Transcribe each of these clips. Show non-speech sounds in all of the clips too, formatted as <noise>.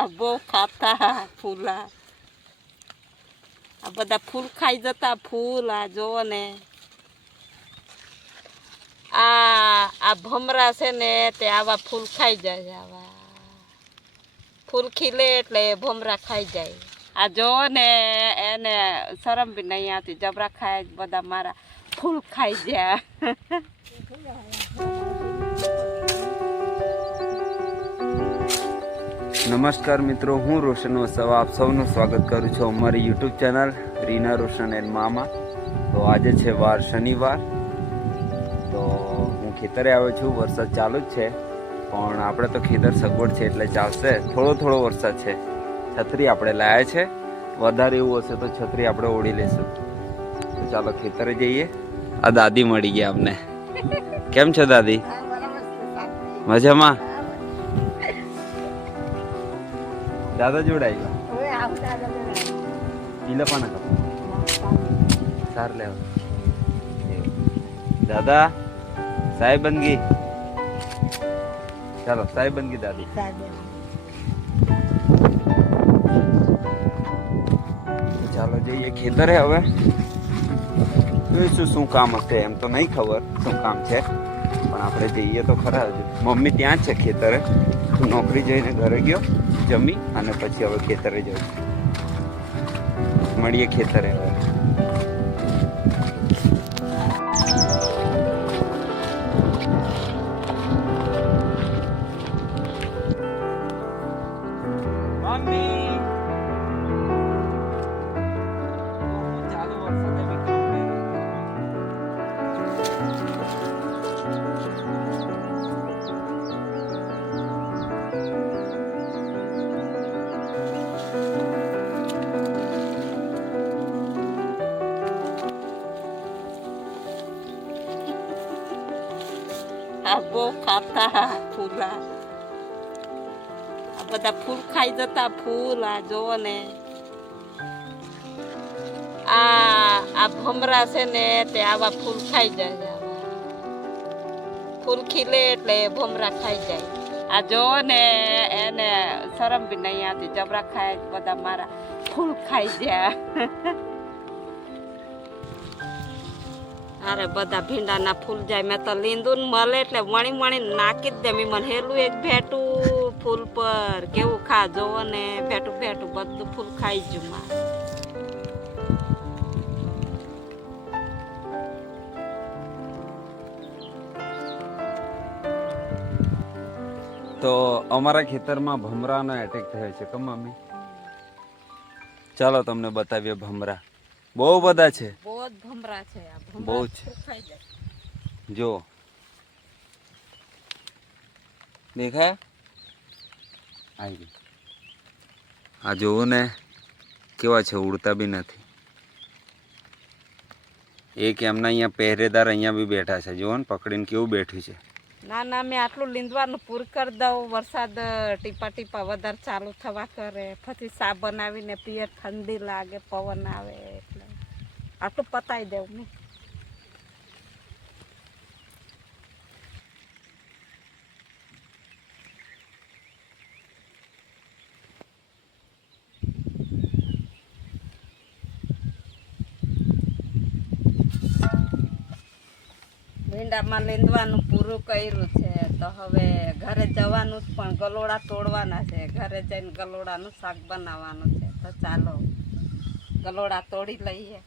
બહુ ખાતા ફૂલા આ બધા ફૂલ ખાઈ જતા, ફૂલ, આ જોવો ને. આ આ ભમરા છે ને, તે આવા ફૂલ ખાઈ જાય આવા. ફૂલ ખીલે એટલે ભમરા ખાઈ જાય. આ જોવો ને, એને શરમ બી નહીં આવતી. જબરા ખાય બધા મારા ફૂલ ખાઈ જાય. <laughs> નમસ્કાર મિત્રો હું રોશન વસાવા આપ સૌનું સ્વાગત કરું છું અમારી YouTube channel Reena Roshan and Mama. તો આજે છે વાર શનિવાર. તો હું ખેતરે આવ્યો છું વરસાદ ચાલુ જ છે પણ આપણે તો ખેતર સગવડ છે એટલે ચાલશે. થોડો થોડો વરસાદ છે. છત્રી આપણે લાયા છે. વધારે એવું હશે તો છત્રી આપણે ઓળી લઈશું તો ચાલો ખેતરે જઈએ. આ દાદી મળી ગયા અમને. કેમ છો દાદી? મજામાં? દાદા જોડાઈ પીલા પાના કપ સાર લેવા દાદા સાહેબ બનગી ચાલો સાહેબ બનગી દાદી ચાલો જઈએ ખેતરે હવે. જોઈશું શું કામ હશે એમ તો નહીં ખબર શું કામ છે. પણ આપણે જઈએ તો ખરા મમ્મી ત્યાં જ છે ખેતરે. નોકરી જઈને ઘરે ગયો? જમી અને પછી હવે ખેતરે જવું. મળીએ ખેતરે. હવે મમ્મી! ખાતા ફૂલા. આ બધા ફૂલ ખાઈ જતા ફૂલ, આ જોવો ને. આ આ ભમરા છે ને તે આવા ફૂલ ખાઈ જાય ફૂલ ખીલે એટલે ભમરા ખાઈ જાય. આ જોવો ને, એને શરમ બી નહીં આવતી. જબરા ખાય બધા મારા ફૂલ ખાઈ જાય. <laughs> અરે બધા ભીંડાના ફૂલ જાય. મેં તો લીંદુન મળે એટલે વણી વણી નાખી જ દે. મેં મને હેલું એક ભેટું ફૂલ પર. કેવું ખા જોવો ને ભેટું ભેટું બધું ફૂલ ખાઈ જુ માં તો અમારા ખેતરમાં ભમરાનો એટેક થયો છે કમ મમ્મી? ચાલો તમને બતાવીએ ભમરા. બહુ બધા છે. બહુ જ ભમરા છે બહુ જ. જો. દેખાય? આવી આ જોવો ને કેવા છે ઉડતા બી નથી. એક એમના અહીંયા પહેરેદાર અહીંયા બી બેઠા છે જુઓ ને પકડીને કેવું બેઠું છે. ના ના મેં આટલું લીંદવાનું પૂર કરી દઉં વરસાદ ટીપા ટીપા વધારે ચાલુ થવા કરે પછી સા બનાવીને પીએ ઠંડી લાગે પવન આવે. આટલું પતાવી દેવું ને ભીંડામાં લીંદવાનું પૂરું કર્યું છે, તો હવે ઘરે જવાનું જ પણ ગલોડા તોડવાના છે. ઘરે જઈને ગલોડાનું શાક બનાવવાનું છે. તો ચાલો, ગલોડા તોડી લઈએ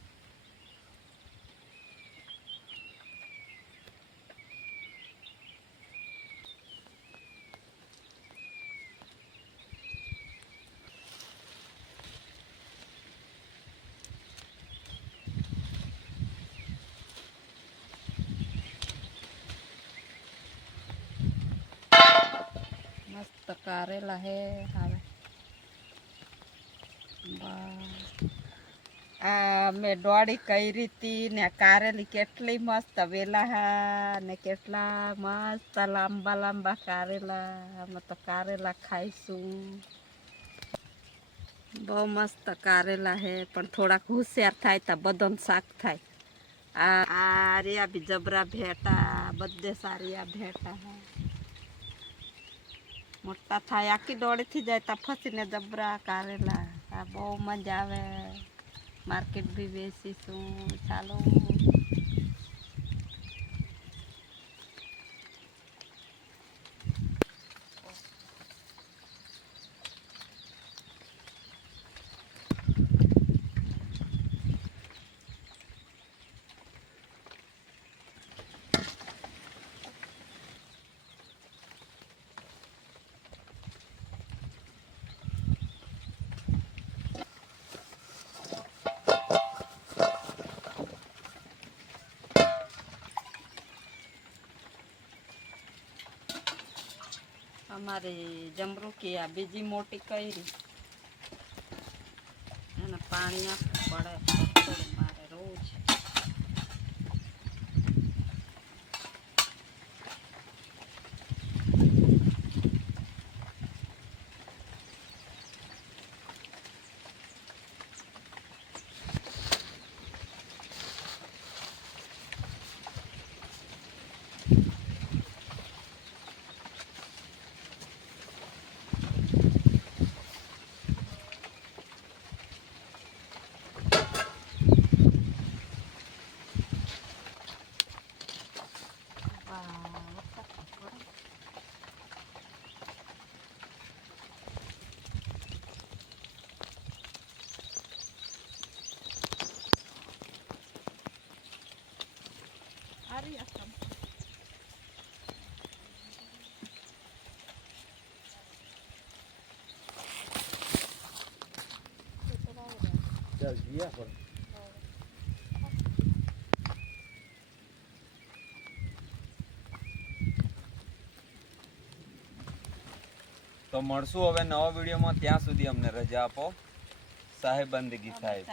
મસ્ત કારેલા હે આવે આ મેં દોડી કરી હતી ને કારેલી કેટલી મસ્ત વેલા હા, ને કેટલા મસ્ત લાંબા લાંબા કારેલા અમે તો કારેલા ખાઈશું. બહુ મસ્ત કારેલા હે, પણ થોડાક હોશિયાર થાય તો બદમ શાક થાય. આ આ રહ્યા બી જબરા ભેટા, બધે સારી આ ભેટા હે. મોટા થાય, આખી દોડીથી જાય, તા ફસીને જબરા કારેલા. આ બહુ મજા આવે. માર્કેટ બી વેચીશું ચાલો. અમારે જમરૂકી આ બીજી મોટી કરી એને પાણી આપવું પડે થોડું મારે રોજ તો મળશું હવે નવા વિડીયોમાં. ત્યાં સુધી અમને રજા આપો. સાહેબ. બંદગી સાહેબ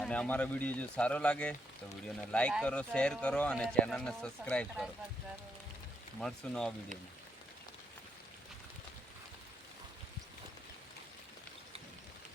અને અમારો વીડિયો જો સારો લાગે તો વિડીયોને લાઈક કરો શેર કરો અને ચેનલને સબસ્ક્રાઈબ કરો. મળશું નવા વિડીયોમાં.